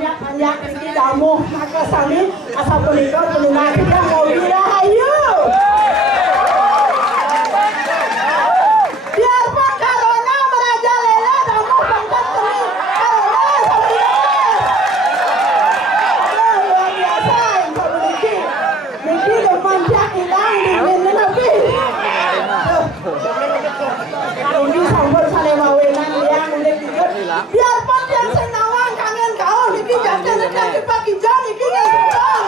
banyak iki damu maka sami asa punika penunah kita mau dirahayu. Biarpun corona merajalela damu bangkat kami corona sampai luar biasa yang memiliki niki demanjak hilang di mana nabi. Ini sambal sale mawenan yang udah ikut. Biarpun yang senawang kangen kau niki jangan nanti pagi jam niki ngesong.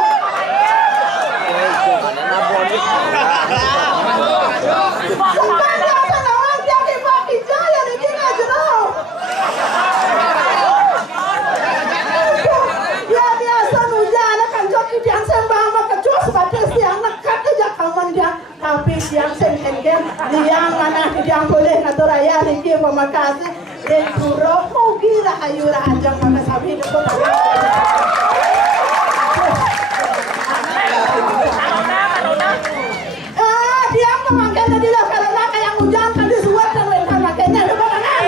Bukan yang senawang jadi pagi jam ya niki ngajero. Ya biasa hujan kan joki yang sembang makacus pada siang nekat aja kawan dia tapi siang sengken yang mana yang boleh ngatur ayah niki pemakasih dan buruk mau gila ayu ajang maka sabi itu dia memakai tadi lah karena kayak hujan kan disuat dan mereka makainya ada makanan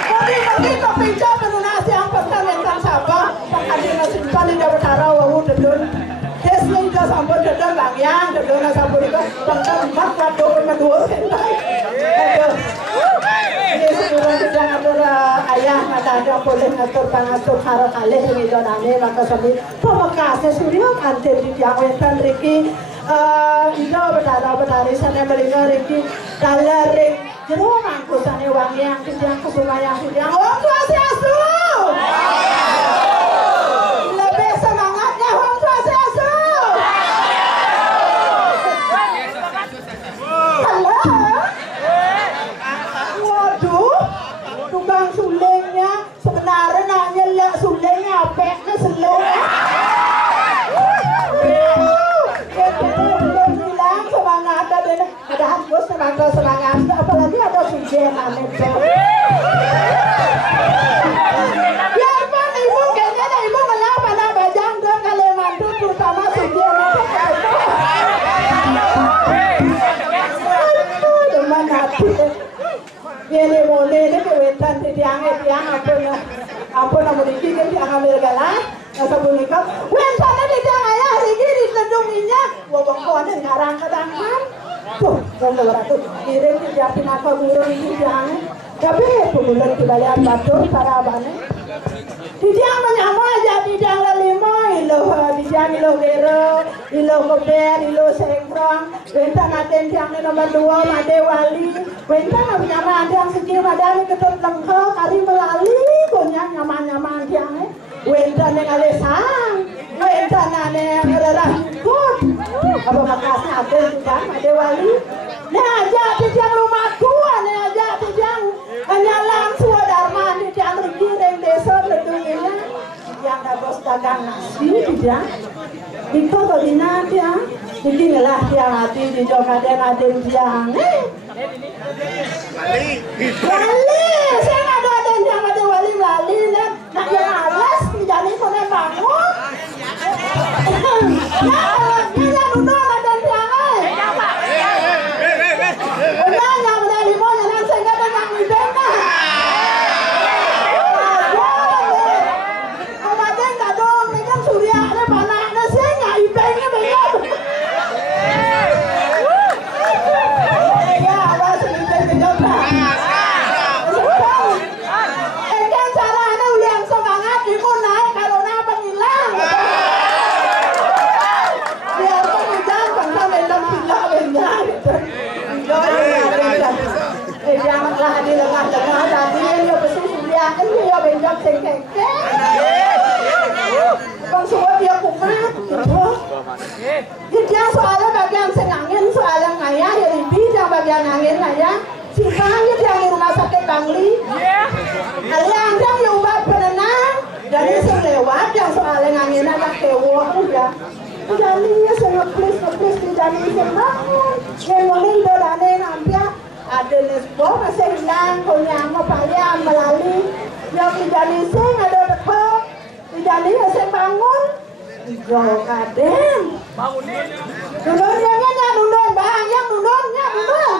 tapi begitu penunasi yang pesan tentang sabah pengadilan simpan tidak bertara wawu dedun desnya itu sampai dedun langyang dedun sampai itu tentang empat waktu kedua sentai ayah ada boleh ngatur pangatur karo kalih ngidonane maka sabi pemakasih surya kanthi di tiang wetan riki ino betara-betari sana meringa riki dalar ring jero mangkusane wangi yang tiang kesumayang tiang Om Swastiastu lebih semangatnya Om Swastiastu halo waduh tukang sulingnya sebenarnya nanya lihat sulingnya apeknya selera belum bilang semangat ada hangus semangat apalagi ada sujen aneh biarpun ibu kayaknya ada ibu mengapa nak bajang ke Kalimantan terutama sujen aduh demen hati ini boleh ni kewetan tiang apa nama dikit kan tiang Amerika lah asal boleh kau wetan ni tiang ayah lagi di tendunginya wabang kawan dan karang kadang-kadang tuh dan beratu kirim tiang pinaka burung ini tiang tapi pemulan kebalian batu sarabane tiang menyama aja tiang lelima tiang ilo gero ilo koper ilo sengkrong wetan ada tiang nomor 2 Made Wali wetan menyama ada yang sekir ada ketut lengkau kali melali punya nyaman-nyaman tiang wetan yang alesang wetan yang adalah ikut apa makasih ada tiang Made Wali ini aja tiang rumahku ini aja tiang nyalang suwa dharma tiang regiring desa ledungnya yang bos dagang nasi tiang itu kodina tiang jadi ngelah tiang hati di jokaden aden tiang wali saya nggak ada aden tiang ada wali nak yang alas jadi kone bangun ini dulu aden tiang udah yang udah lima yang saya nggak ada yang ibena janganlah di lengah-lengah tadi yang bersih sulia ini ya benjak sengkeke bang suwa dia kumat gitu dia soalnya bagian sengangin soalnya ngayah ya lebih yang bagian angin ngayah simpangnya yang di rumah sakit Bangli kalian yang nyumbat penenang jadi selewat yang soalnya ngangin ada kewok ya jadi ngeplis jadi sembangun yang mulai dolane nampia ada lesbo masih hilang punya mau payah melalui yang dijadi sing ada dekok dijadi masih bangun jauh kadem bangunin dudunnya dudun bang yang dudunnya dudun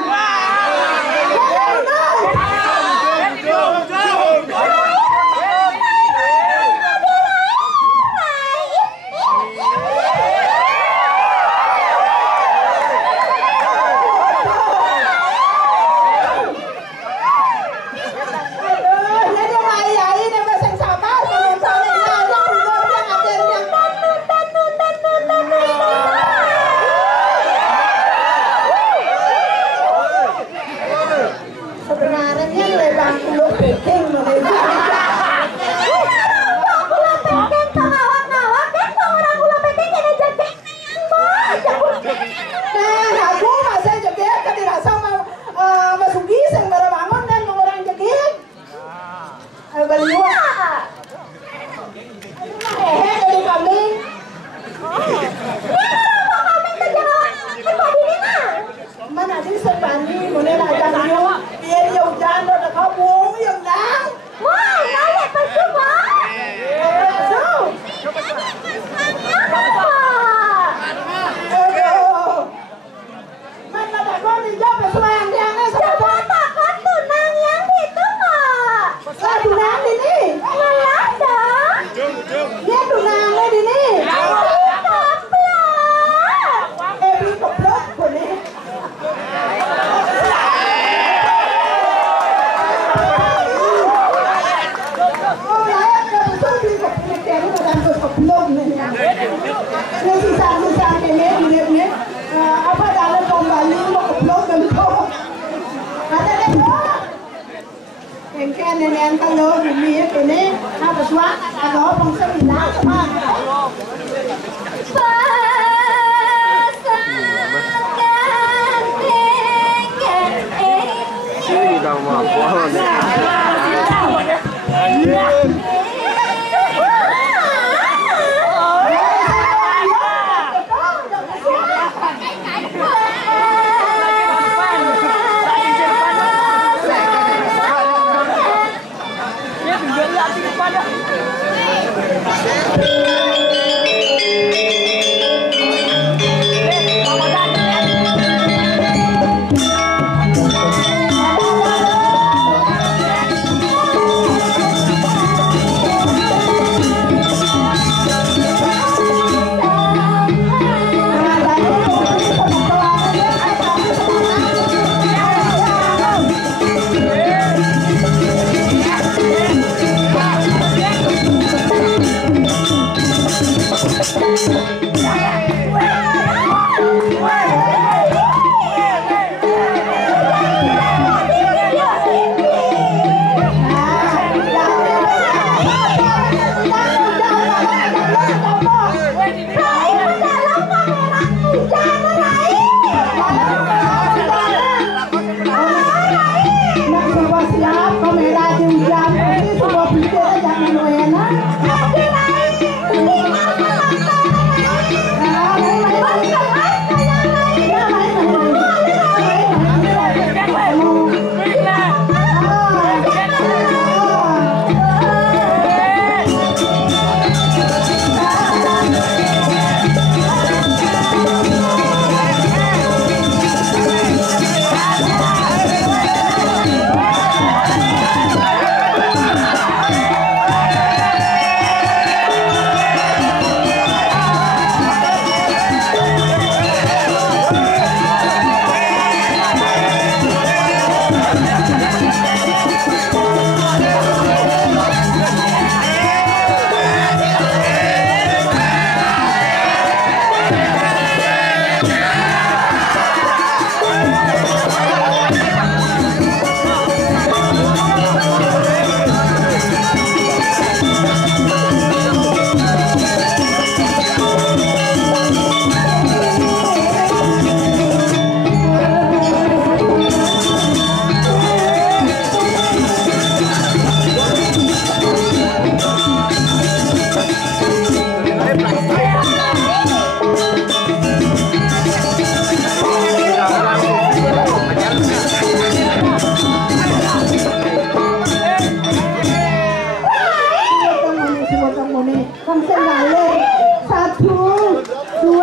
nih. Konsep balik. 1, 2.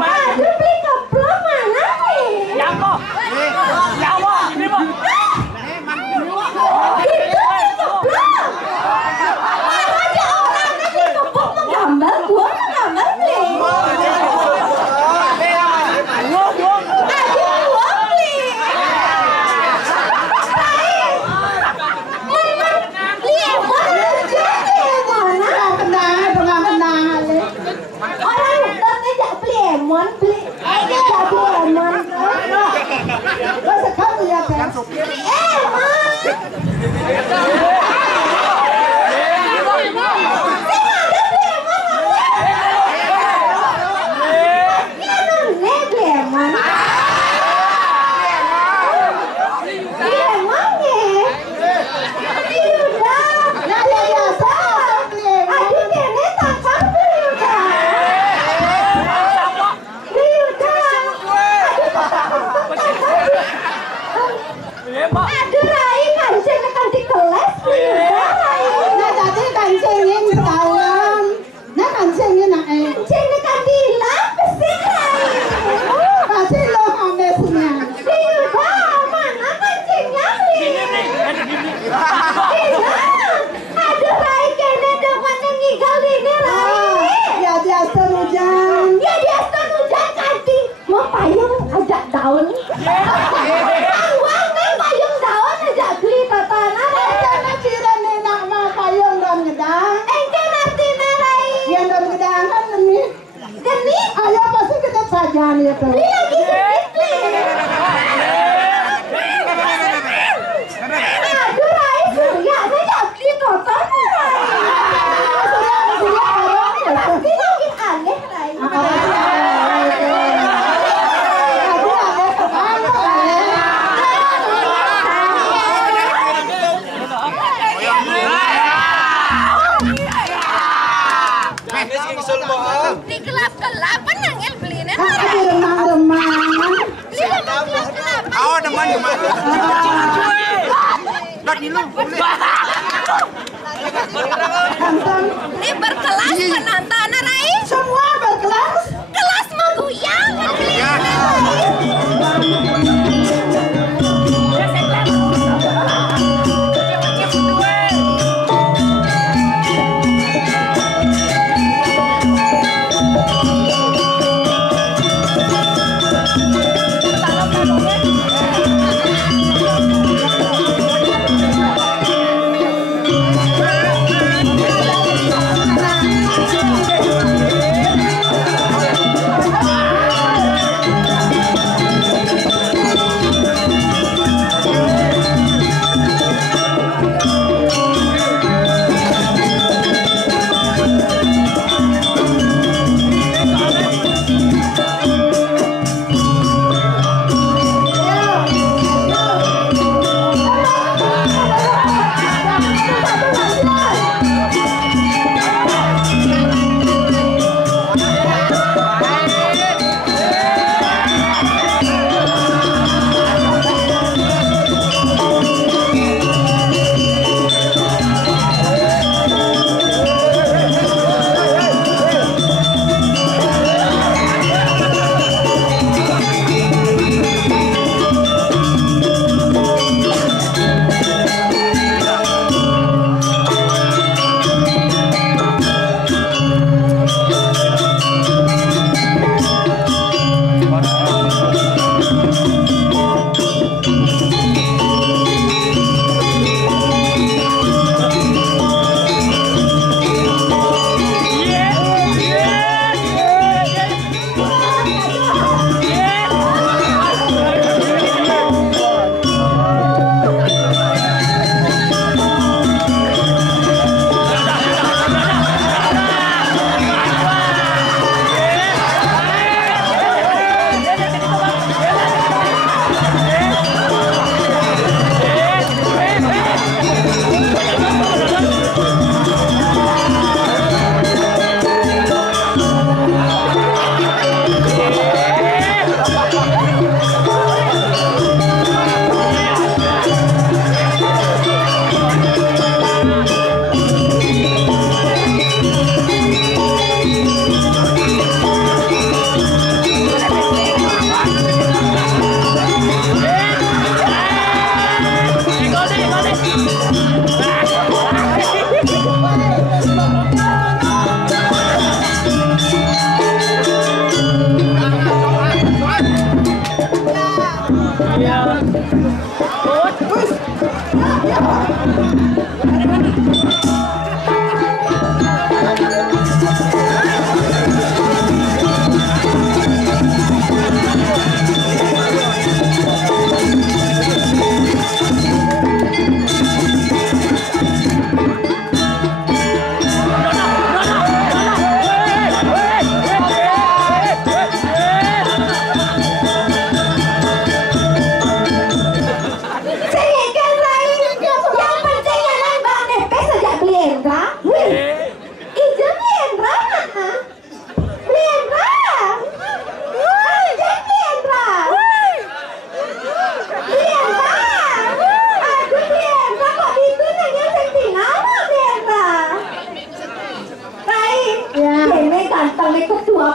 Aduh, beli keplok mana nih? Yang kok? Yang kok? Ini kok? Itu keplok. Aja orangnya beli keplok menggambar, gua menggambar beli. Aduh Rai, kancing akan di kelas nah tadi kancingin dalam nah kancingin nak kancing akan dilapis sih Rai kasih lo hamesnya tidak, mana kancingnya aduh Rai, kena depan yang ngigal ini Rai ya dia hujan ya dia hujan tadi mau payung ajak daun payung daun aja beli tatana rencana kira nenek mah payung daun gedang engke nanti nerai yang daun gedang kan geni ayo pasti kita saja nih tuh beli lagi aduh Rai surya saya beli tatana tapi lagi aneh Rai di gelap-gelap nangel belinya remang-remang oh teman ini berkelas penonton Rai semua berkelas kelas maguyang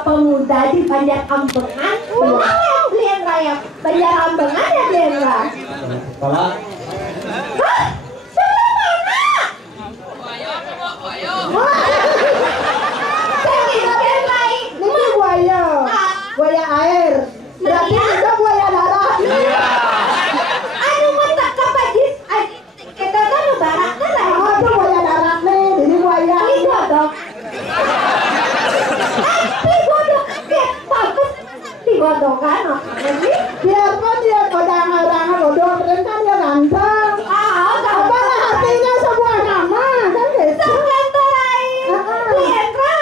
pemuda di Banjar Ambengan. Kenapa yang beliin raya? Banjar Ambengan ya beliin raya? Kalau Hah? Sebelah mana? Saya tidak beliin raya. Ini buaya. Buaya air. Berarti itu buaya darat. Aduh, mata kapajis. Kita kan barat kan lah. Oh, itu buaya darat nih. Ini buaya. Ini dok. Digodokan, biarpun dia godang-godang godong, kan dia ganteng. Apa hatinya sebuah nama, kan gitu. Sampai terai, Diendra.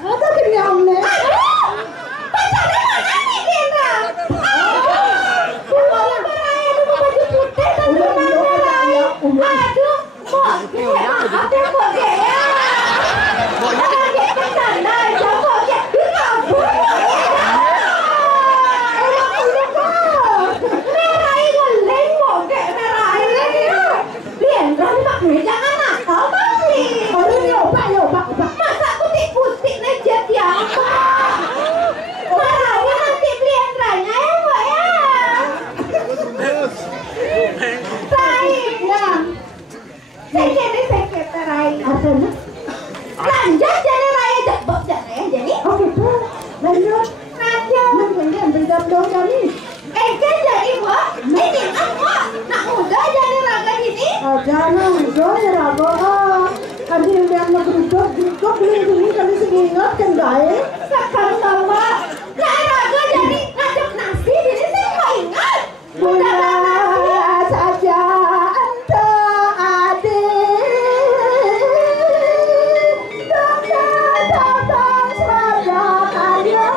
Ada kenyam nih. Pacarnya mana nih Diendra? Sampai terai, itu baju putih kan terai. Aduh, kok maaf ya kok ya. Kaget bercanda, kok ya. Jangan nakal kali. Masa putih-putih aja tiapa. Marahnya nanti beliin raya ya Mbak ya. Raya. Seket raya. Asana. Lanjut jadi raya jebok jadi ya jadi. Oh gitu. Lanjut. Lanjut berjam dong kali. Kan jadi Mbak. Ini apa? Nak muda jadi raga ini. Jangan udah ya raga. Ada yang ngeberuduk beli kali segingat kan baik. Sekarang sama. Nah raga jadi ngadep nasi jadi saya nggak ingat. Bunda saja ente adik. Datang saja kalian.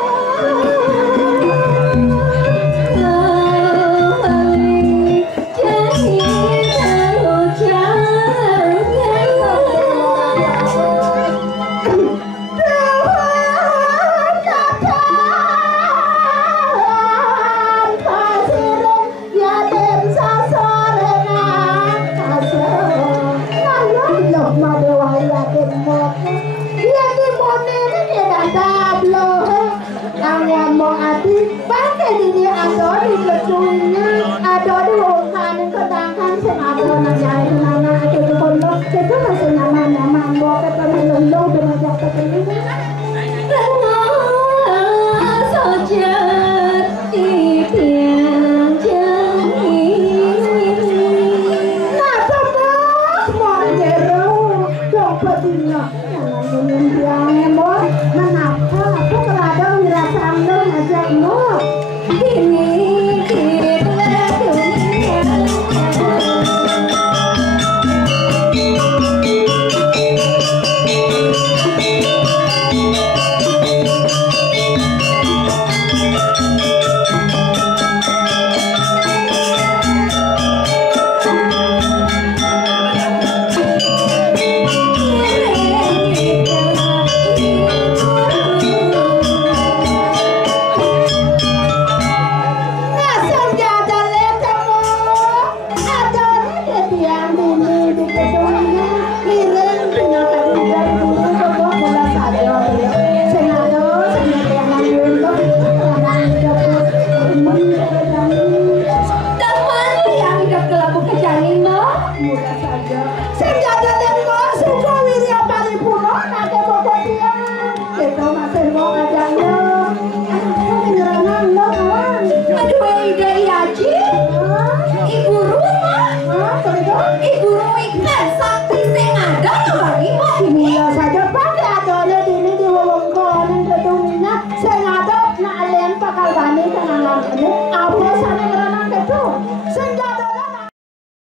Nah,